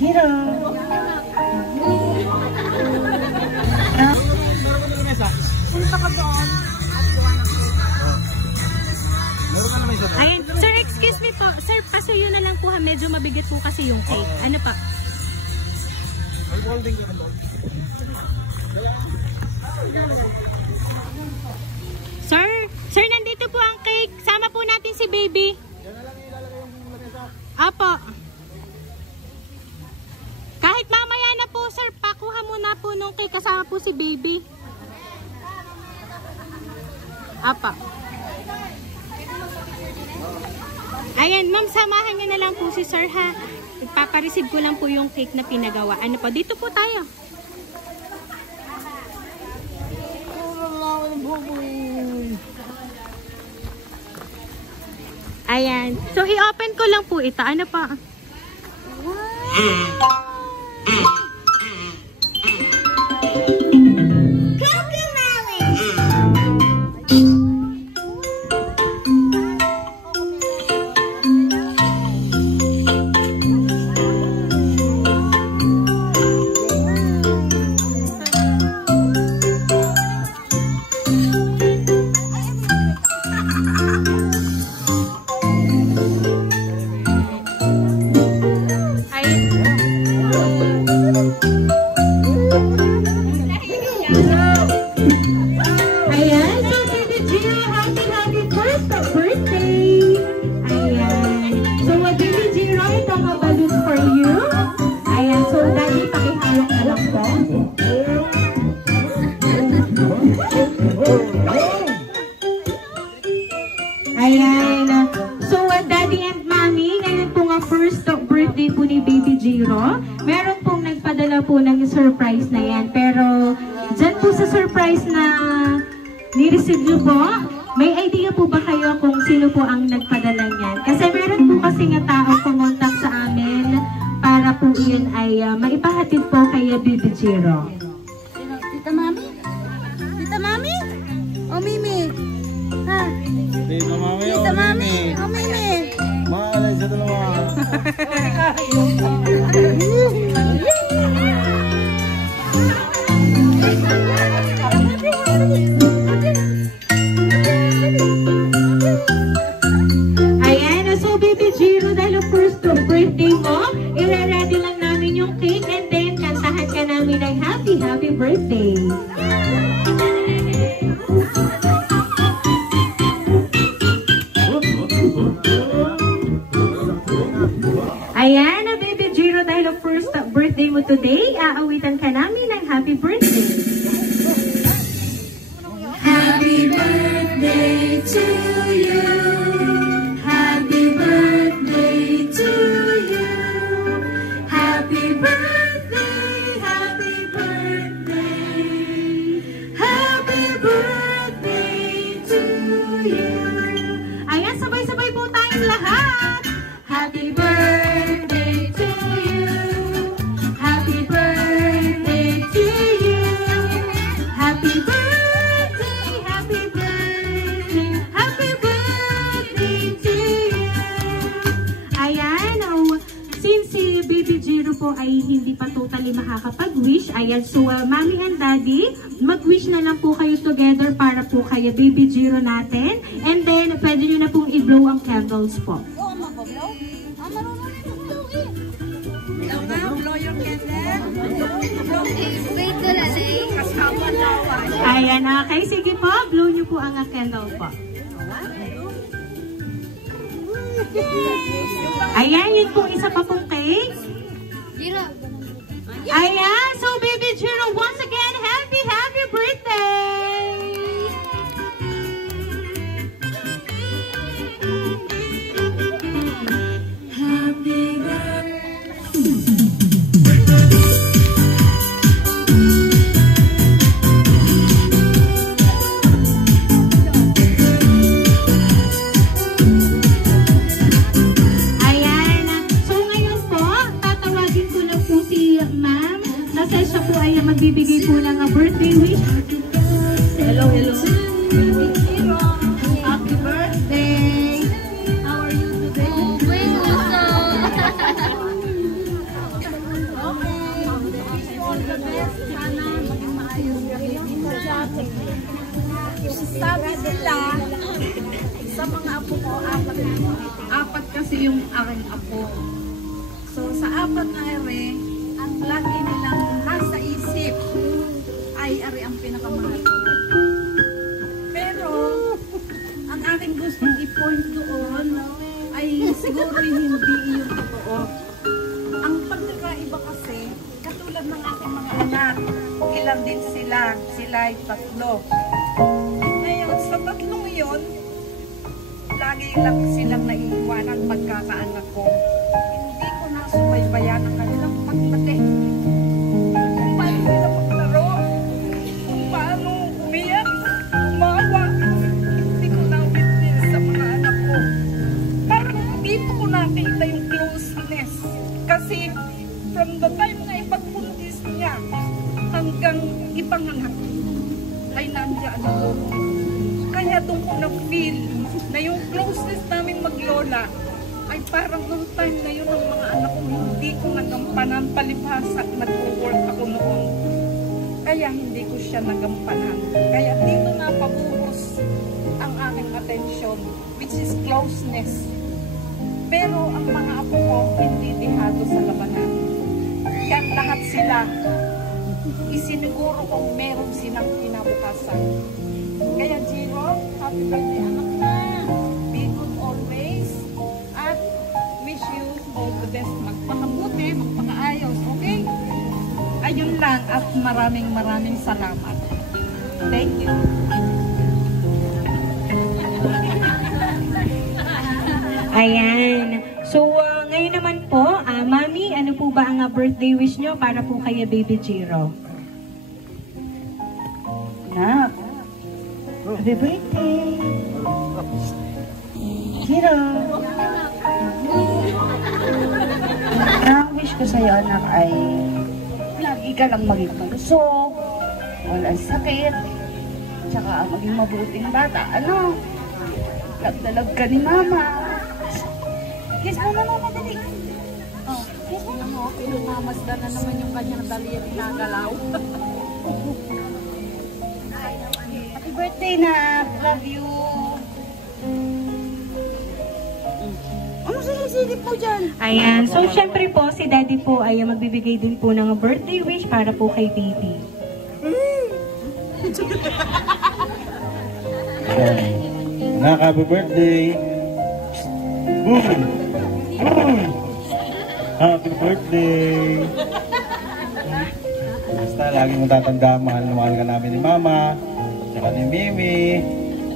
Jiro. Punta ka doon at gawa ng cake. Ayun, sir, excuse me po. Sir, pasuyo na lang po ha. Medyo mabigat po kasi yung cake. Ano pa? Sir, nandito po ang cake. Sama po natin si baby. Yan na lang ilalagay yung lamesa. Apo. Kahit mamaya na po, sir, pakuha muna po nung cake. Kasama po si baby. Apa. Ayan, ma'am, samahan niyo na lang po si sir ha. Ipapareceive ko lang po yung cake na pinagawa. Ano po, dito po tayo. Ayan. So, i-open ko lang po ito. Ano pa? Meron pong nagpadala po ng surprise na yan. Pero, dyan po sa surprise na ni-receive nyo po, may idea po ba kayo kung sino po ang nagpadala niyan? Kasi meron po kasi nga tao pumuntak sa amin para po yun ay maipahatid po kay Baby Jiro. Tita Mami? Tita Mami? O Mimi? Ha? Tita Mami? Tita Mami? O Mimi? Maalay sa dalawa. Ayan, so Baby Jiro, dahil first birthday mo, i-ready lang namin yung cake and then kantahan ka namin ng happy birthday. Ayan, Baby Jiro, dahil first birthday mo today, aawitan ka namin ng happy birthday. Happy birthday to you. Happy birthday to you. Happy birthday, happy birthday. Happy birthday to you. Ayan, sabay-sabay po tayong lahat. Happy birthday to you. Happy birthday to you. Happy birthday, happy birthday, happy birthday to you. Ayan, since si Baby Jiro po ay hindi pa totally makakapag-wish, ayan, so Mommy and Daddy, mag-wish na lang po kayo together para po kay Baby Jiro natin. And then, pwede nyo na pong i-blow ang candles po. Ayan, okay. Sige po, blow nyo po ang candle po. Ayan, yun po isa pa pong cake. Ayan, so Baby Jiro, once again, happy birthday! Happy birthday! Magbibigay po ng birthday wish. Hello. Happy birthday. How are you today? Sabi nila, sa mga apo ko, apat kasi yung aking apo. So, sa apat na ere, ang lagi nilang nasa isip ay ari ang pinakamahal ko. Pero, ang aking gustong i-point doon ay siguro hindi yung totoo. Ang pagkakaiba kasi, katulad ng aking mga anak, ilan din sila? Sila ay 3. Ngayon, sa 3 yun, lagi lang silang naiiwanan pagkakaanak ko. Hindi ko na subaybayan ang kanilang paglaki. Kung paano nila maglaro, kung paano umiyak, umawa, hindi ko na witness sa mga anak ko. Parang dito ko nakita yung closeness. Kasi from the time na ipagbuntis niya hanggang ipanganak ay nandiyan ako. Kaya doon ko na-feel na yung closeness namin maglola ay parang noong time na yun ng mga anak ko hindi ko nagampanan, palibhasa nag-work ako noon. Kaya hindi ko siya nagampanan. Kaya dito napabuhos ang aking attention, which is closeness. Pero ang mga apo ko hindi dihado sa labanan. Yan lahat sila. Isiniguro kong meron silang kinabukasan. Kaya Jiro, happy birthday anak na. Be good always. At wish you all the best. Magpakabuti, magpakaayos. Okay? Ayun lang at maraming salamat. Thank you. Ayan. So, ngayon naman po, Mami, ano po ba ang birthday wish nyo para po kay Baby Jiro? Nak, happy birthday. Jiro. Ang wish ko sa'yo, anak, ay lagi ka lang maging malusog, walang sakit, tsaka maging mabuting bata. Ano? Nagdalag ka ni Mama. Kiss mo na, Mama, dali. Oh, kiss mo na mo. Pinamamasdan na naman yung kanyang dali at inagalaw. Happy birthday, Nak. Love you. Ano silip mo dyan? Ayan. So, syempre po, si Daddy po ay magbibigay din po ng birthday wish para po kay Baby. Nak, happy birthday. Boom! Boom! Happy birthday. Basta lagi mo tatandaan, mahal na mahal ka namin ni Mama, tsaka ni Mimi,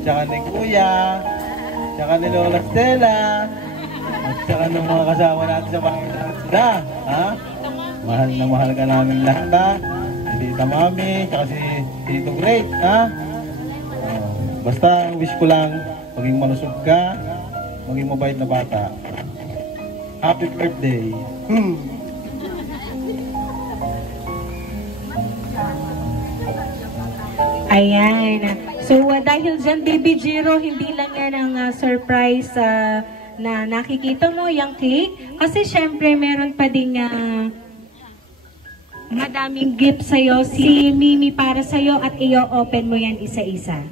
tsaka ni Kuya, tsaka ni Lola Stella, at tsaka ng mga kasama natin sa bahay na. Ha? Mahal na mahal ka namin lahat, ha? Si Tita Mami, tsaka si Tito Great, ha? Basta ang wish ko lang, maging malusog ka, maging mabait na bata. Happy birthday! Ayan. So, dahil dyan, Baby Jiro, hindi lang yan ang surprise na nakikita mo, yung cake. Kasi syempre, meron pa ding madaming gift sa'yo. Si Mimi para sa'yo at i-open mo yan isa-isa.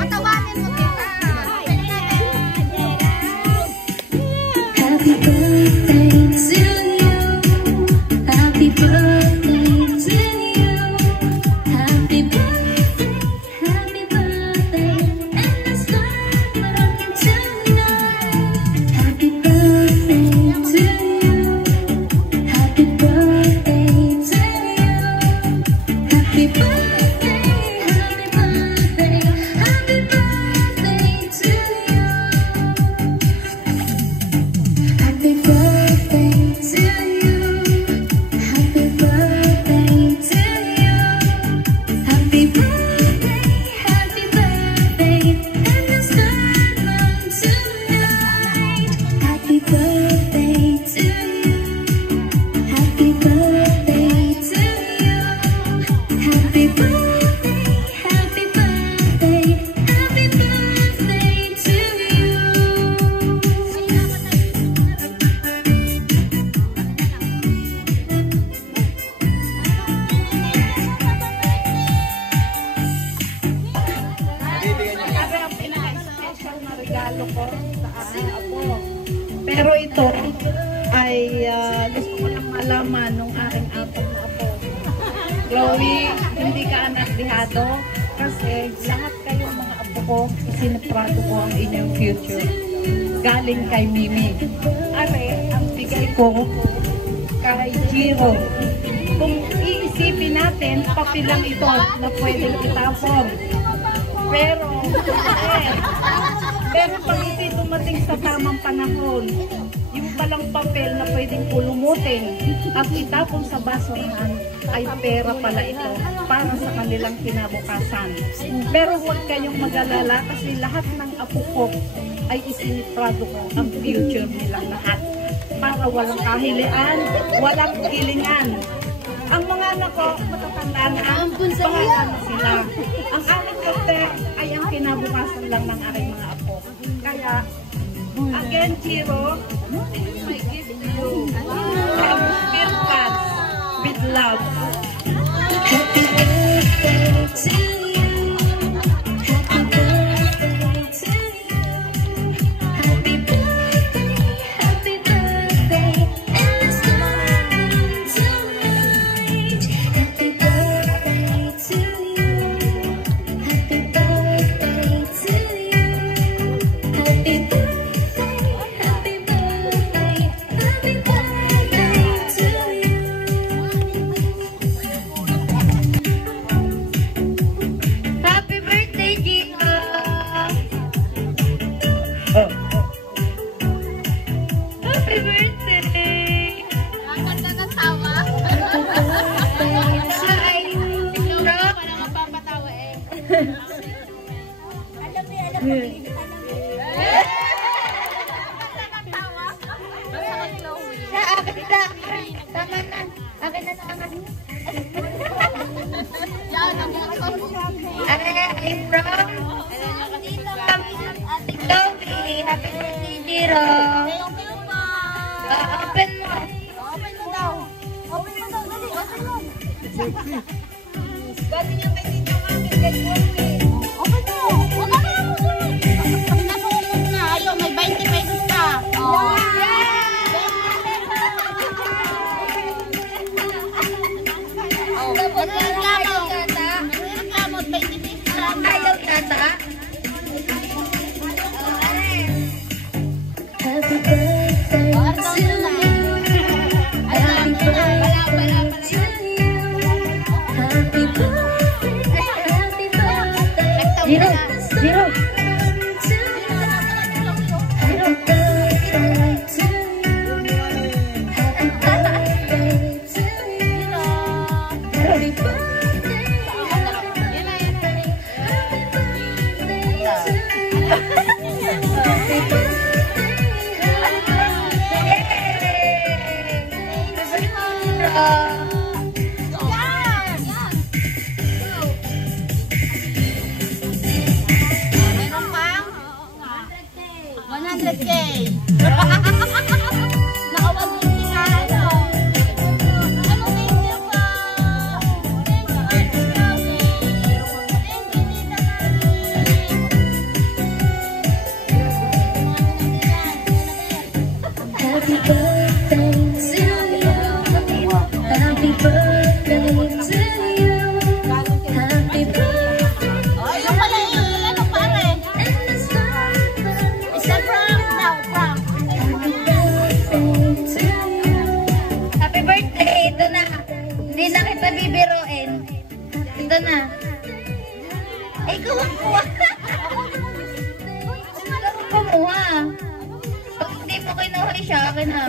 Patawanin mo kita. Happy birthday to you. Happy birthday to you. Happy birthday, happy birthday. And let's start rocking tonight. Happy birthday to you. Happy birthday to you. Happy birthday, happy birthday. Happy birthday to you. Happy birthday to you. Happy birthday to you. Happy birthday, happy birthday. And let's start from tonight. Happy birthday to you. Happy birthday to you. Happy birthday, happy birthday. Happy birthday to you. Pero ito ay gusto ko lang malaman nung aking apat na apo. Chloe, hindi ka anak dihado kasi lahat kayong mga apo ko, isiniprado ko ang inyong future. Galing kay Mimi. Are, ang bigay ko kay Jiro. Kung iisipin natin, papilang ito na pwedeng itapon. Pero pag ito dumating sa tamang panahon, yung palang papel na pwedeng pulumutin at itapon sa basurahan ay pera pala ito para sa kanilang kinabukasan. Pero huwag kayong mag-alala kasi lahat ng apo ko ay isiniprado ko ang future nilang lahat para walang kahilian, walang kilingan. Ang mga anak ko, matatandaan na pangalan na sila. Ang anak ko ay ang kinabukasan lang ng aking mga apo. Kaya, again, Chiro, I give you Spirit Cats with love. Happy birthday to you. Happy birthday to you. Happy birthday, happy birthday. And let's start tonight. Happy birthday to you. Happy birthday to you. Happy birthday, happy birthday. Happy birthday to you. Happy birthday, Gina! Happy birthday! Ang ganda ng tawa. Hi! Rock! Parang mapapatawa eh. Alam mo. Sa akin na. Tama na. Akin na naman. I'm from Ate Chloe. Happy birthday, Jiro. Open mo. Open mo daw. Open mo daw. Dali, open mo. Bati niya may dito kami kay Chloe. Open mo. Wala na ako doon. Pinasukot na. Ayaw, may 20 pesos pa. Oh. Happy birthday to you. Happy birthday to you. Happy birthday, happy birthday. Jiro. Happy birthday to you. Happy birthday to you. Happy birthday, happy birthday. Meron pang 100K. Nakawag din sila. Ano thank you po. Thank you, Happy birthday to you. Happy birthday to you. Happy birthday. Oh, yung pala yung ano pare. And the sun. Isa prank daw, prank. Happy birthday to you. Happy birthday. Ito na. Hindi na kita bibiruin. Ito na. Ikaw ang kuha. Ikaw ang kumuha. Pag hindi mo kinuha siya, akin ha.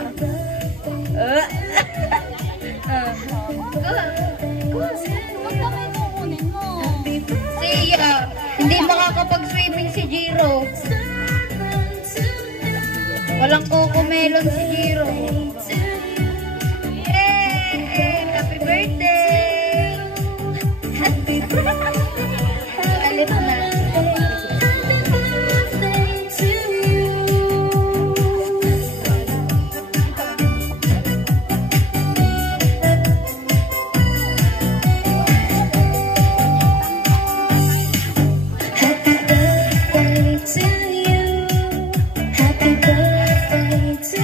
Siya, hindi makakapag-swimming si Jiro. Walang cocomelon si Jiro. Yay! Happy birthday! Happy birthday! Alit na. Happy birthday to you. Happy birthday to you. Happy birthday to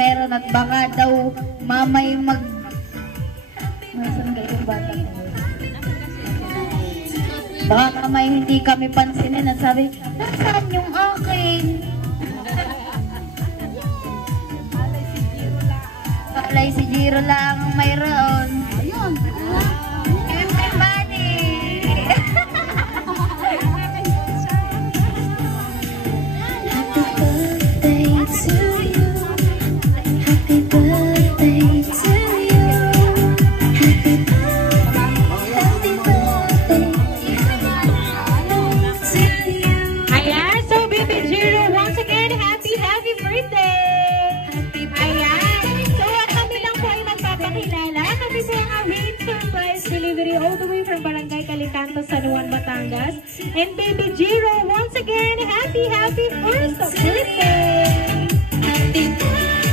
meron at baka daw mamay Nasaan kayo yung bata? Baka mamay hindi kami pansinin at sabi, nasaan yung akin? Alay si Jiro lang ang mayroon. Ayun. Everybody! Happy birthday to you. Happy birthday to you. Happy birthday to you. Ayan, so Baby Jiro, once again, happy birthday! Ayan, so kami lang po ay magpapakilala. Kami po ang await surprise delivery all the way from Barangay Calicanto, San Juan, Batangas. And Baby Jiro, once again, happy first birthday! Happy birthday.